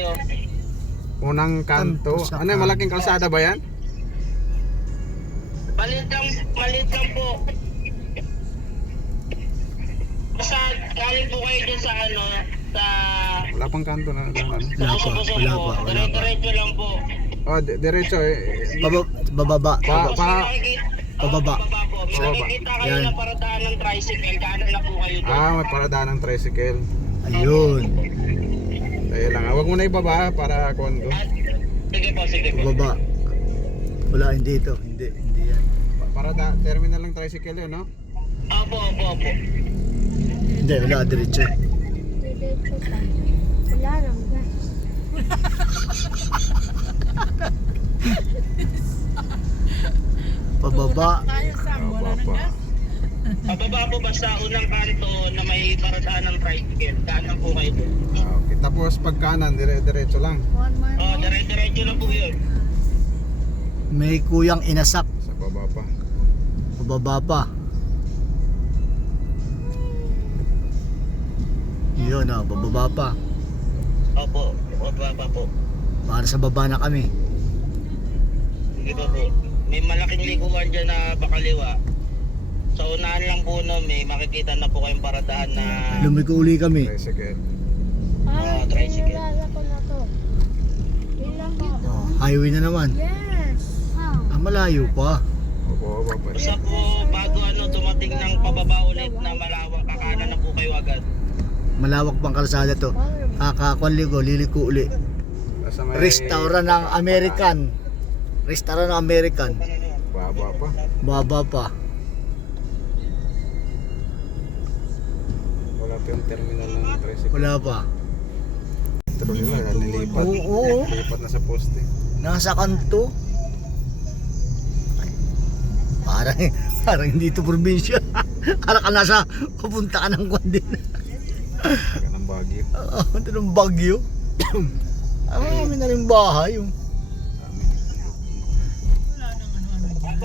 kayo. Unang kanto. Kanto sa Ano yung malaking kalsada ba yan? Maliit lang po. Basta galing po kayo dyan sa ano, sa Wala pang kanto na. Ano? Wala pa, wala pa. Dire-diretso lang po. Oh, diretso eh. Bababa. Pababa. Po. May Pababa. nakikita kayo Yan. na paradaan ng tricycle. Kanan na po kayo doon. May paradaan ng tricycle. Ayun. Kaya lang. Huwag mo na ibaba para kondo. Sige po. Bababa. Wala, hindi ito. Hindi yan. Terminal ng tricycle yun, no? Opo. Hindi, wala. Diretso. Diretso pa. Wala nang gas. Pababa. Pababa. Pababa po basta unang kanto na may paradaan ng tricycle. Kanan po kayo doon. Okay. Tapos pag kanan, diretso lang. One more Oh, dire-diretso na po yun. May kuyang inasak. Sa baba pa. Pababa pa. Yun, bababa pa. Opo, pababa po. Para sa baba na kami. Sige po. May malaking likuan dyan na pakaliwa. Sa unahan lang po no, may makikita na po kayong paradaan na Lumiko uli kami. Tricycle. tricycle. Nilala ko na to. Ilang dito? Highway na naman. Yes. Malayo pa. Pababa pa rin. Basta po bago dumating ng pababa ulit na malawak, kakanan na po kayo agad. Malawak pang kalsada to. Liliko uli. Nasa may- Restaurant ng American. Restaurant ng American. Baba pa. Baba pa. Wala pa yung terminal ng tricycle. Wala pa. Ito nila, nilipat. Oo. Nilipat na sa poste. Nasa kanto. Ay, parang hindi ito probinsya. Parang ka nasa pupunta ka ng Kwandin. Taga ng Baguio. Ito ng Bagyo. Kami na rin bahay. Ako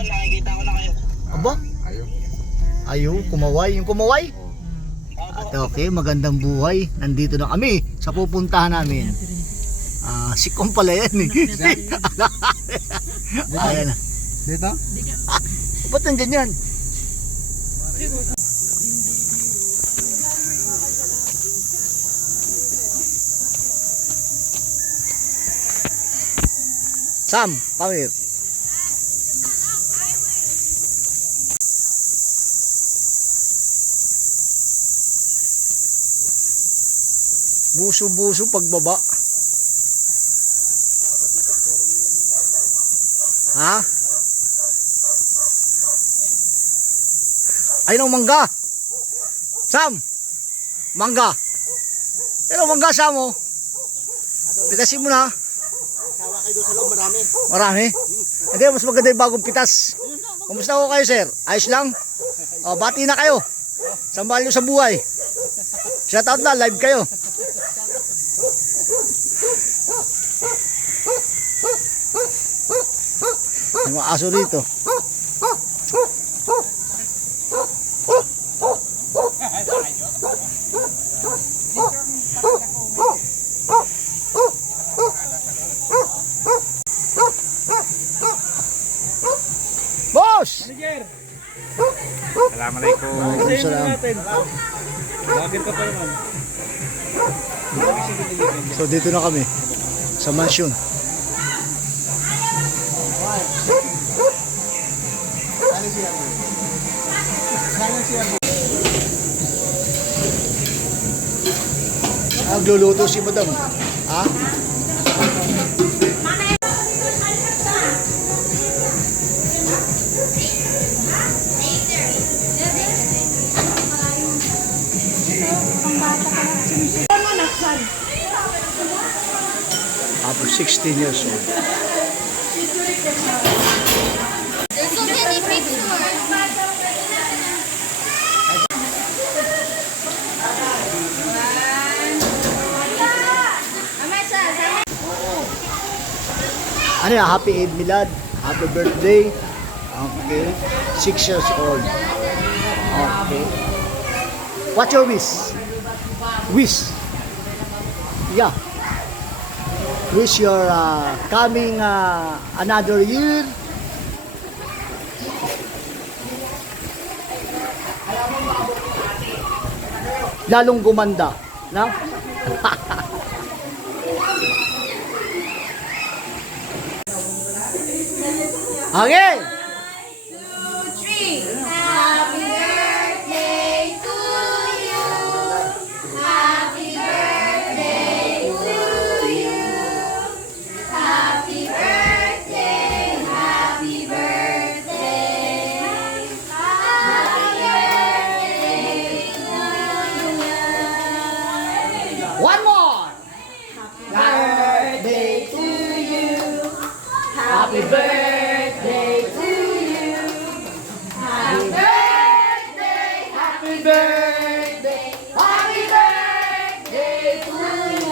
nakikita ko na kayo. Aba? Ayun. Ayaw, kumaway. Yung kumaway? Oh. At okay, magandang buhay. Nandito na kami sa pupuntahan namin. Sikong pala yan eh. Ayan na. Dito? Ba't nandyan yan? Sam, come here. Buso-buso pagbaba. Ha? Ayun ang mangga. Sam! Mangga. Ayun ang mangga, Sam, oh. Pitasin mo na. Sawa kayo doon sa loob, marami. Marami? Hindi, mas maganda yung bagong pitas. Kumusta ko kayo, sir? Ayos lang? Bati na kayo. Sambal nyo sa buhay. Shout out na, live kayo. May mga aso rito. Boss! Assalamualaikum. Waalaikumsalam. So dito na kami sa mansion. Nagluluto si madam. Ha? After 16 years old. There's so many pictures. Ano yan? Happy Eid Milad. Happy birthday. Okay. 6 years old. Okay. What's your wish? Wish. Yeah. wish your coming another year. Lalong gumanda, no? Okay. Happy birthday to you. Happy birthday to you. Happy birthday, happy birthday. Happy birthday to you. One more. Birthday to you. Happy birthday to you. Happy birthday. Happy birthday. Happy birthday to you.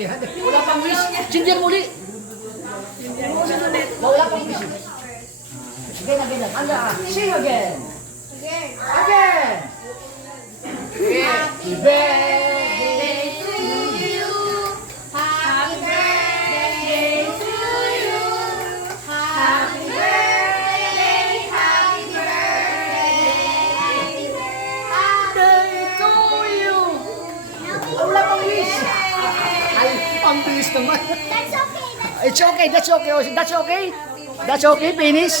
Again. Wala pang wish. Sindihan muli. Wala pang wish. Again. Sing again. Again. Happy birthday to you. Happy birthday to you. Happy birthday, happy birthday. to you. Wala pang wish. Ay, ang bilis naman. That's okay. It's okay, that's okay. That's okay. That's okay, finish.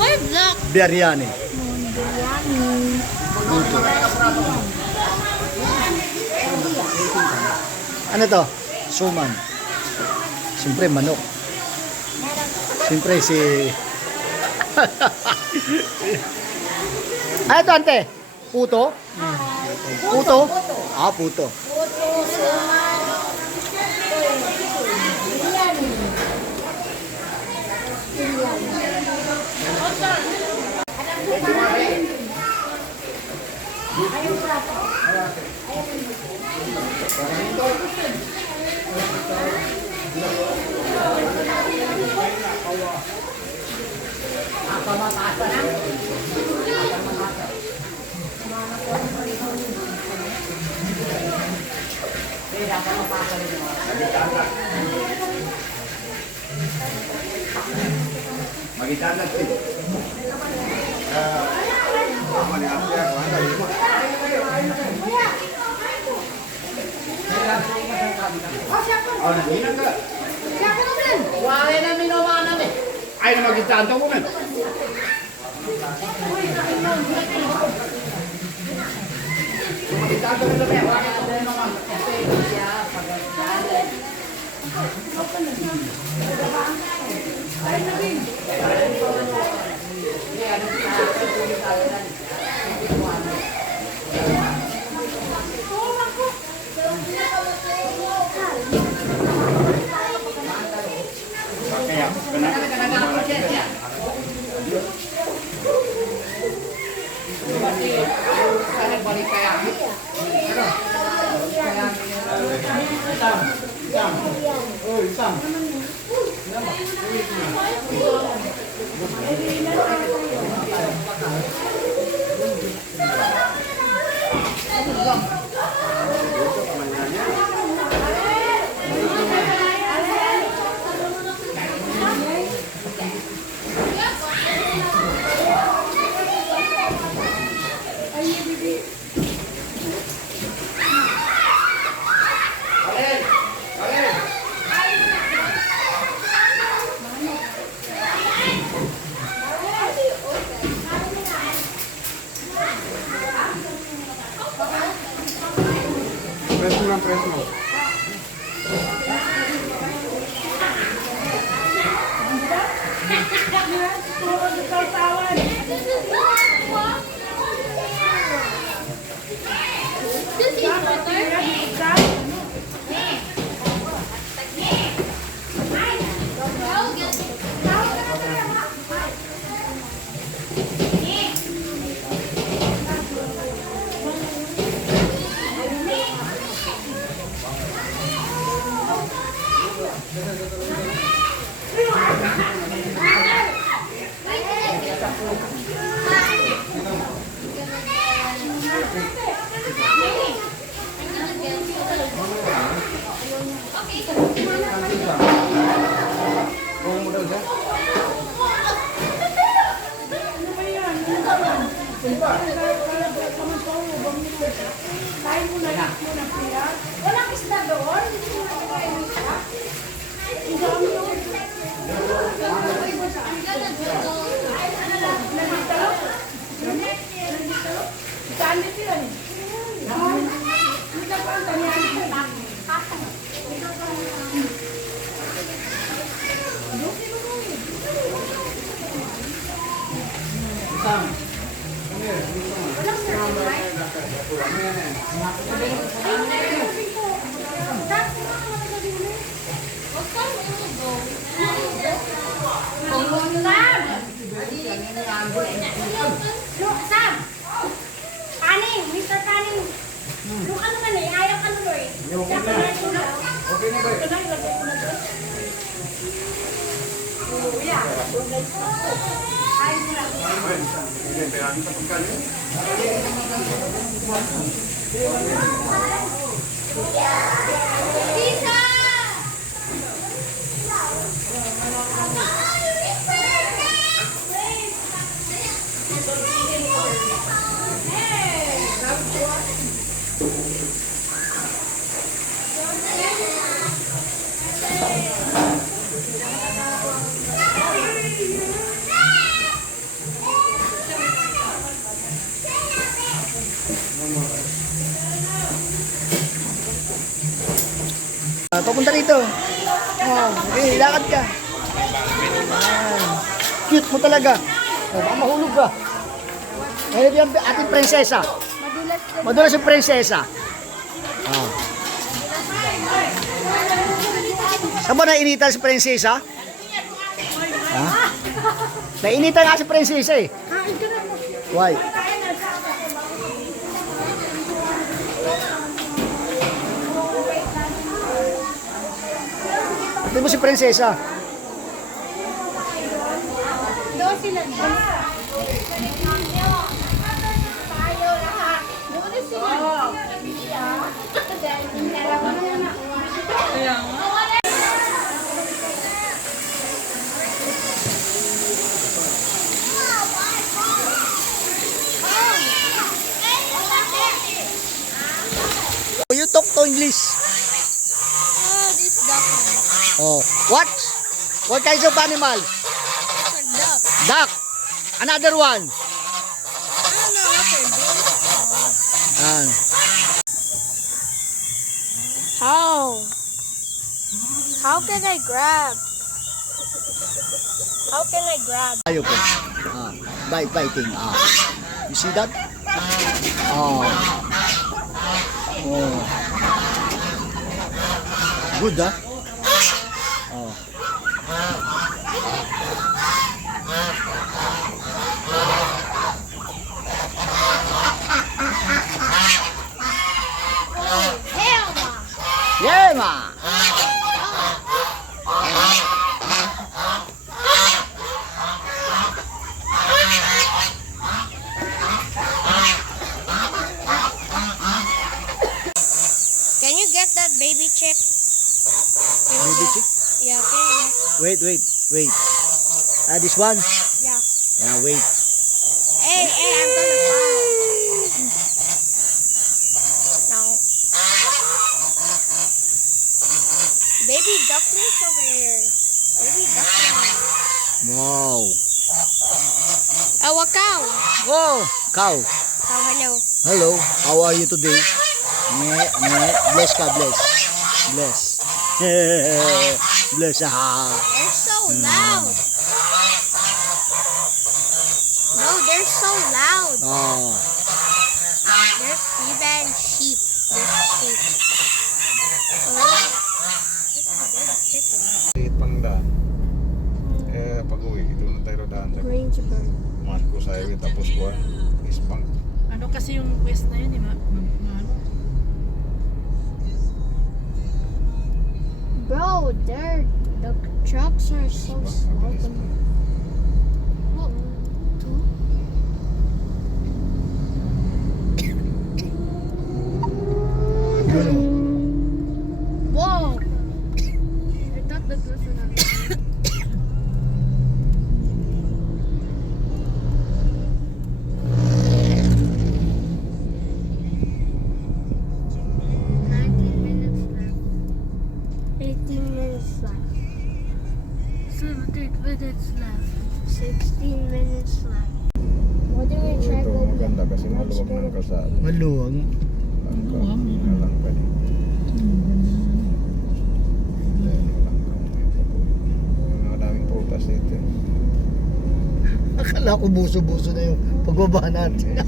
Why black? Biryani. Ano to? Suman. Siyempre, manok. Siyempre, si... Ano to, ante? Puto? Puto? Ah, puto. Ay, na magkita mo man. request mo. Kuha mo daw siya. Walang isda doon. Sam! Paning! Mr. Paning! Yung ano man eh, ayaw ka nuloy. Okay na. Okay na ba? Papunta rito. Oh, okay, lakad ka. Ayan. Cute mo talaga. Oh, baka mahulog ka. Ngayon yung ating prinsesa. Madulas yung prinsesa. Oh. Saan ba nainitan si prinsesa? Ha? Nainitan nga si prinsesa eh. Why? Ito mo si prinsesa. Doon sila. Tayo lahat. Doon sila. You talk to English. Oh, what? What kinds of animal? Duck. Another one. How? How can I grab? How can I grab? Ayo po. Biting. You see that? Oh. Oh. Good, ah? Oh. Hell no! Yeah, ma. Can you get that baby chick? Baby chick? Yeah, can you get? Wait. This one? Yeah. Yeah, wait. Hey, I'm gonna fall. No. Baby ducklings over here. Baby ducklings. Wow. Oh, a cow. Oh, cow. Cow, hello. Hello, how are you today? Bless ka, bless. Bless. Bless, ha. They're so loud. No, they're so loud. Oh. There's even sheep. There's sheep. Alright? Liit pang daan. Eh, pag uwi, doon na tayo daan sa Greensburg. Marcos Highway, tapos kuha, East Bank. Ano kasi yung quest na yun, Bro, the trucks are so slow. What? Whoa! I thought that was another. What do we try Ito going? maganda kasi maluwag ng kalsada. Maluwag. Langka. Langka din. Ayan, langka. Madaming prutas dito. Akala ko buso-buso na yung pagbaba natin.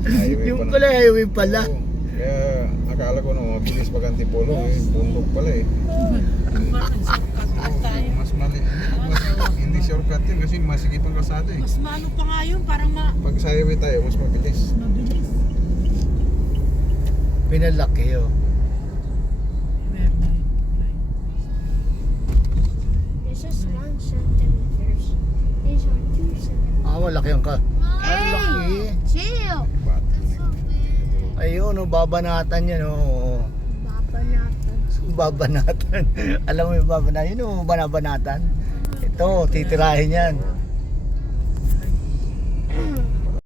Highway Yung pa pala, highway pala. Oo. Kaya akala ko na mabilis pag antipolo, bundok pala eh. Mas mali. Hindi shortcut yun kasi masigip ang kalsada eh. Mas maano pa nga yun, parang Pag sa highway tayo, mas mabilis. mabilis. Pinalaki oh. This is 1 centimeters. These are 2 centimeters. Malaki ang ka. Ang laki. Chill! Ayun, oh, babanatan yan, oh. Babanatan. Babanatan. Alam mo yung babanatan? Yun, oh, banabanatan. Ito, titirahin yan.